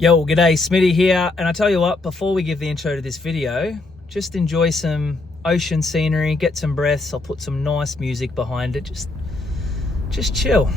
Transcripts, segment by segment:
Yo, g'day, Smitty here. And I tell you what, before we give the intro to this video, just enjoy some ocean scenery, get some breaths. I'll put some nice music behind it. Just chill.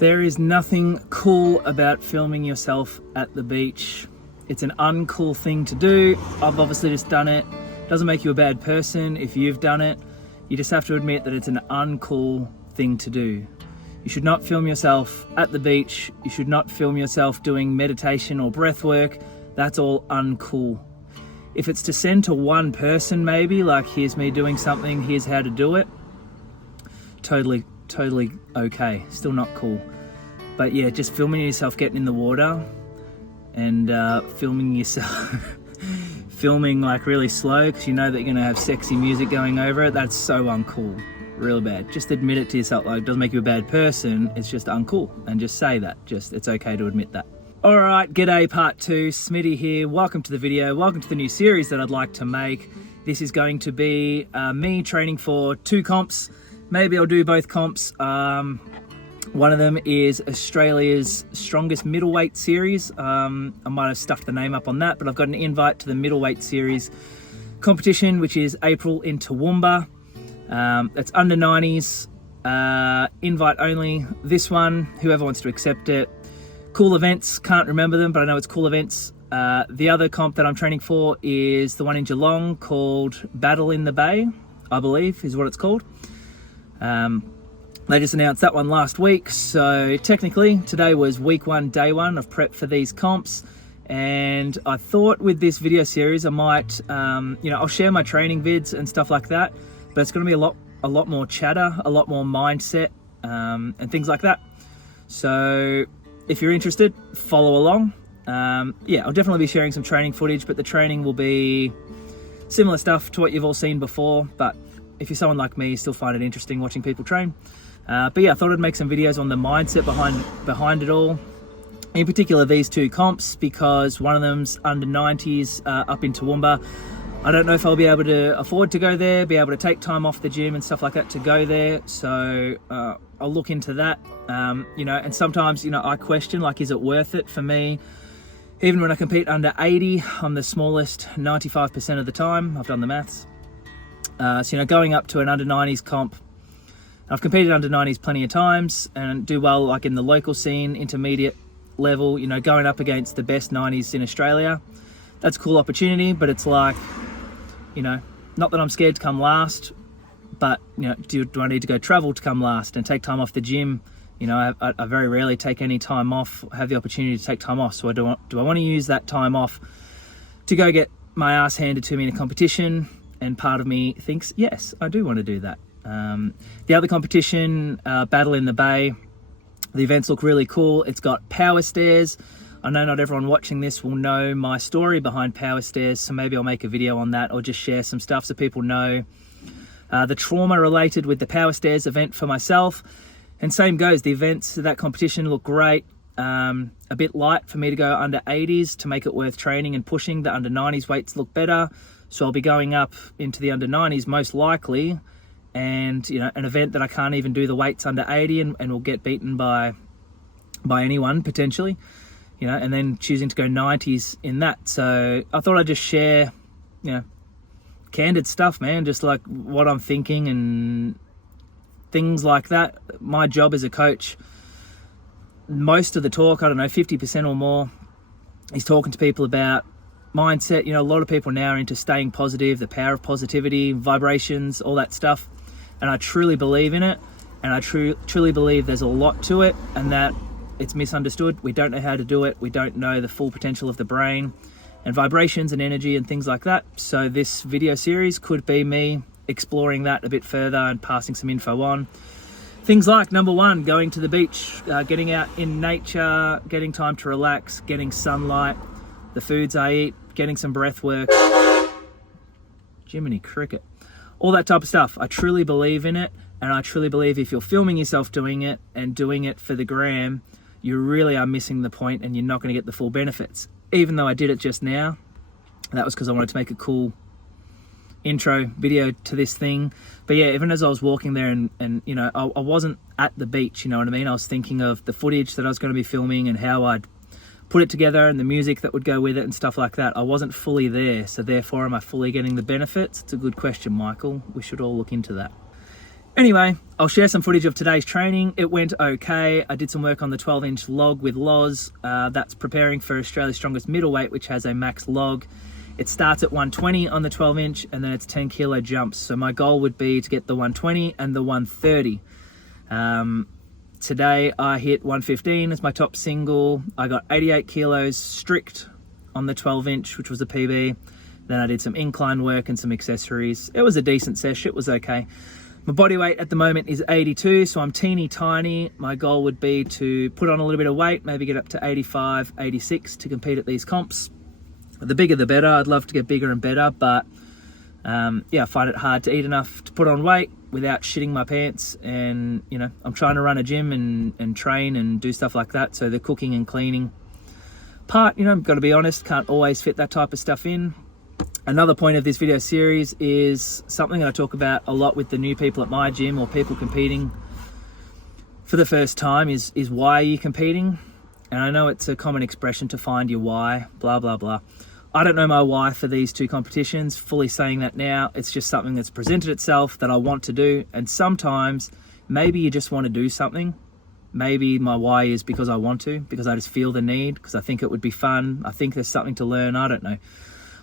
There is nothing cool about filming yourself at the beach. It's an uncool thing to do. I've obviously just done it. Doesn't make you a bad person if you've done it. You just have to admit that it's an uncool thing to do. You should not film yourself at the beach. You should not film yourself doing meditation or breath work. That's all uncool. If it's to send to one person, maybe, like here's me doing something, here's how to do it, totally okay. Still not cool. But yeah, just filming yourself getting in the water and filming yourself filming like really slow because you know that you're gonna have sexy music going over it, that's so uncool. Real bad. Just admit it to yourself. Like, it doesn't make you a bad person, it's just uncool. And just say that. It's okay to admit that. Alright, g'day part 2, Smitty here. Welcome to the video. Welcome to the new series that I'd like to make. This is going to be me training for 2 comps. Maybe I'll do both comps. One of them is Australia's strongest middleweight series. I might have stuffed the name up on that, but I've got an invite to the middleweight series competition, which is April in Toowoomba. It's under 90s, invite only. This one, whoever wants to accept it. Cool events, can't remember them, but I know it's cool events. The other comp that I'm training for is the one in Geelong called Battle in the Bay, I believe is what it's called. They just announced that one last week, so technically today was week 1, day 1 of prep for these comps. And I thought with this video series I might, I'll share my training vids and stuff like that, but it's going to be a lot more chatter, a lot more mindset, and things like that. So if you're interested, follow along. I'll definitely be sharing some training footage, but the training will be similar stuff to what you've all seen before. But if you're someone like me, you still find it interesting watching people train. But yeah, I thought I'd make some videos on the mindset behind it all. In particular, these 2 comps, because one of them's under 90s up in Toowoomba. I don't know if I'll be able to afford to go there, be able to take time off the gym and stuff like that to go there. So I'll look into that. And sometimes, I question, like, is it worth it for me? Even when I compete under 80, I'm the smallest 95% of the time. I've done the maths. So going up to an under 90s comp, I've competed under 90s plenty of times and do well, like in the local scene, intermediate level, going up against the best 90s in Australia. That's a cool opportunity, but it's like, not that I'm scared to come last, but do I need to go travel to come last and take time off the gym? I very rarely take any time off, have the opportunity to take time off. So do I want to use that time off to go get my ass handed to me in a competition? And part of me thinks, yes, I do want to do that. The other competition, Battle in the Bay, the events look really cool. It's got power stairs. I know not everyone watching this will know my story behind power stairs, so maybe I'll make a video on that or just share some stuff so people know the trauma related with the power stairs event for myself. And same goes, the events, that competition look great. a bit light for me to go under 80s to make it worth training and pushing. The under 90s weights look better, so I'll be going up into the under 90s most likely, and you know, an event that I can't even do the weights under 80 and will get beaten by anyone potentially, you know, and then choosing to go 90s in that. So I thought I'd just share, you know, candid stuff, man, just like what I'm thinking and things like that. My job as a coach, most of the talk, I don't know, 50% or more, is talking to people about mindset. You know, a lot of people now are into staying positive, the power of positivity, vibrations, all that stuff. And I truly believe in it. And I truly believe there's a lot to it, and that it's misunderstood. We don't know how to do it. We don't know the full potential of the brain and vibrations and energy and things like that. So this video series could be me exploring that a bit further and passing some info on. Things like, number one, going to the beach, getting out in nature, getting time to relax, getting sunlight, the foods I eat, getting some breath work, Jiminy Cricket, all that type of stuff. I truly believe in it, and I truly believe if you're filming yourself doing it and doing it for the gram, you really are missing the point and you're not going to get the full benefits. Even though I did it just now, that was because I wanted to make a cool intro video to this thing. But yeah, even as I was walking there and you know, I wasn't at the beach, you know what I mean? I was thinking of the footage that I was going to be filming and how I'd put it together and the music that would go with it and stuff like that. I wasn't fully there, so therefore am I fully getting the benefits? It's a good question, Michael. We should all look into that. Anyway, I'll share some footage of today's training. It went okay. I did some work on the 12-inch log with Loz. That's preparing for Australia's strongest middleweight, which has a max log. It starts at 120 on the 12-inch, and then it's 10 kilo jumps. So my goal would be to get the 120 and the 130. Today I hit 115 as my top single. I got 88 kilos strict on the 12-inch, which was a PB. Then I did some incline work and some accessories. It was a decent session. It was okay. My body weight at the moment is 82, so I'm teeny tiny. My goal would be to put on a little bit of weight, maybe get up to 85, 86 to compete at these comps. The bigger the better. I'd love to get bigger and better, but yeah, I find it hard to eat enough to put on weight without shitting my pants. And you know, I'm trying to run a gym and train and do stuff like that, so the cooking and cleaning part, you know, I've got to be honest, can't always fit that type of stuff in. Another point of this video series is something that I talk about a lot with the new people at my gym or people competing for the first time is why are you competing? And I know it's a common expression to find your why, blah, blah, blah. I don't know my why for these two competitions, fully saying that now. It's just something that's presented itself that I want to do. And sometimes maybe you just want to do something. Maybe my why is because I want to, because I just feel the need, because I think it would be fun. I think there's something to learn. I don't know.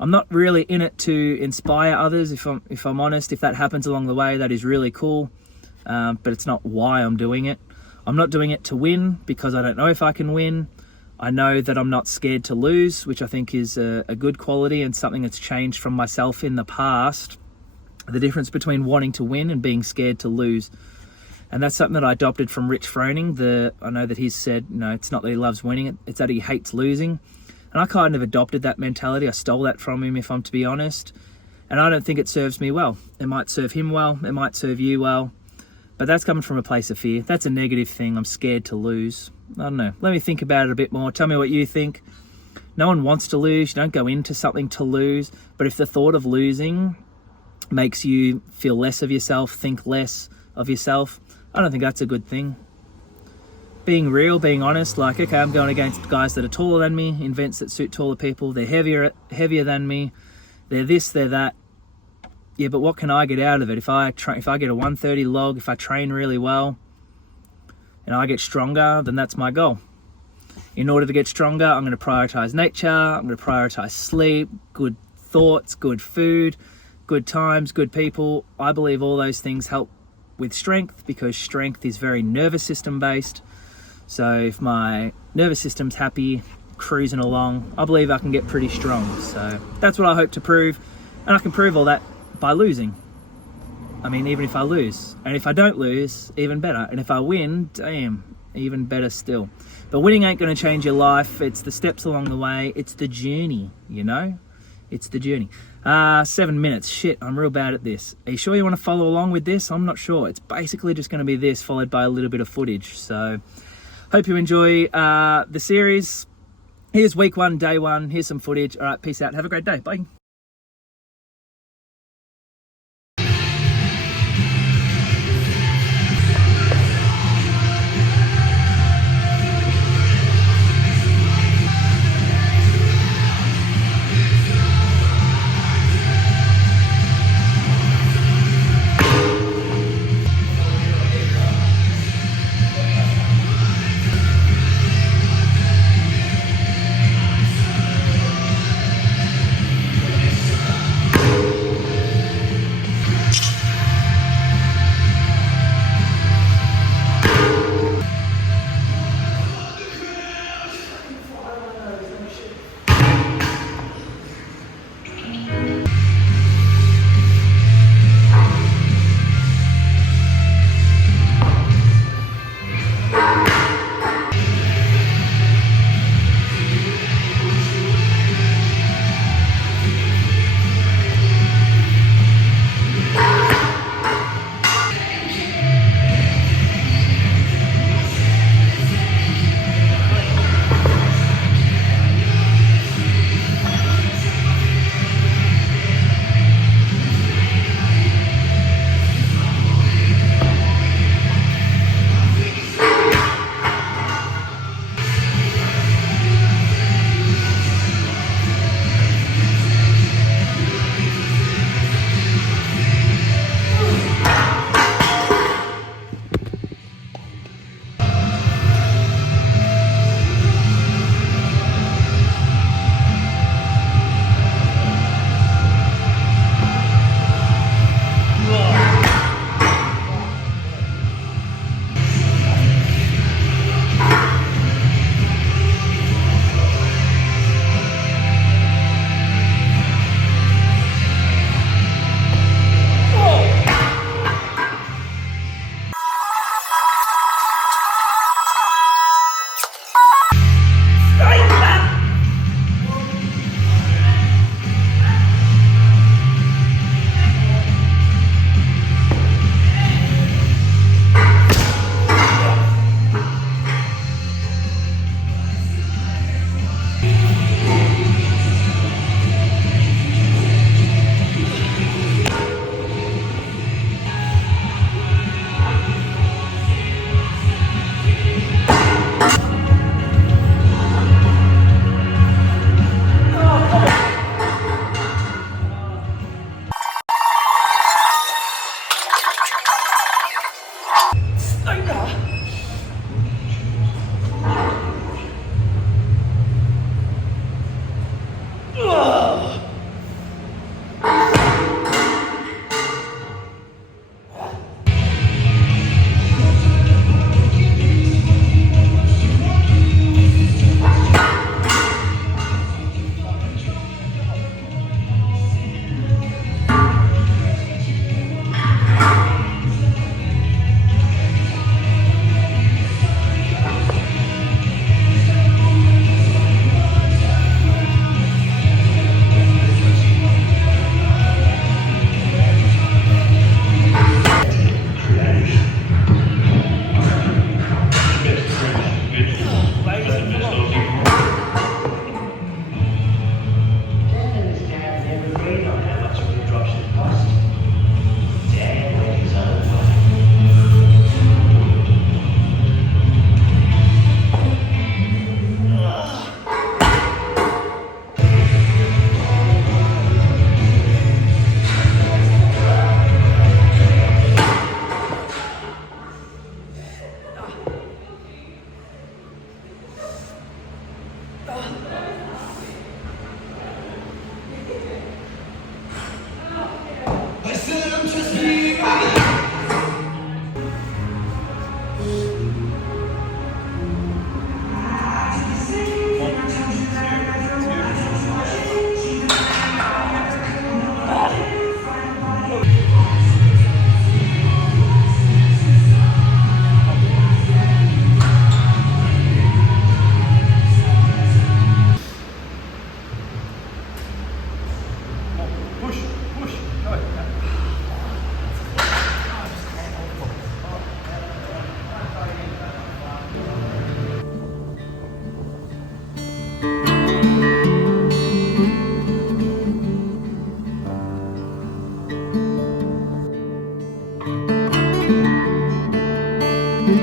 I'm not really in it to inspire others, if I'm honest. If that happens along the way, that is really cool. But it's not why I'm doing it. I'm not doing it to win because I don't know if I can win. I know that I'm not scared to lose, which I think is a good quality and something that's changed from myself in the past. The difference between wanting to win and being scared to lose. And that's something that I adopted from Rich Froning. I know that he's said, you know, it's not that he loves winning, it's that he hates losing. And I kind of adopted that mentality. I stole that from him, if I'm to be honest. And I don't think it serves me well. It might serve him well. It might serve you well. But that's coming from a place of fear. That's a negative thing. I'm scared to lose. I don't know. Let me think about it a bit more. Tell me what you think. No one wants to lose. You don't go into something to lose. But if the thought of losing makes you feel less of yourself, think less of yourself, I don't think that's a good thing. Being real, being honest, like, okay, I'm going against guys that are taller than me, events that suit taller people. They're heavier than me. They're this, they're that. Yeah, but what can I get out of it? If I get a 130 log, if I train really well, and I get stronger, then that's my goal. In order to get stronger, I'm going to prioritize nature. I'm going to prioritize sleep, good thoughts, good food, good times, good people. I believe all those things help with strength because strength is very nervous system based. So if my nervous system's happy, cruising along, I believe I can get pretty strong. So that's what I hope to prove. And I can prove all that by losing. I mean, even if I lose. And if I don't lose, even better. And if I win, damn, even better still. But winning ain't going to change your life. It's the steps along the way. It's the journey, you know? It's the journey. 7 minutes. Shit, I'm real bad at this. Are you sure you want to follow along with this? I'm not sure. It's basically just going to be this followed by a little bit of footage. So hope you enjoy the series. Here's week 1, day 1. Here's some footage. All right, peace out. Have a great day. Bye.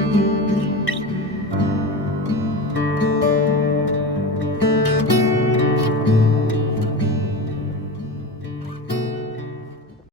you.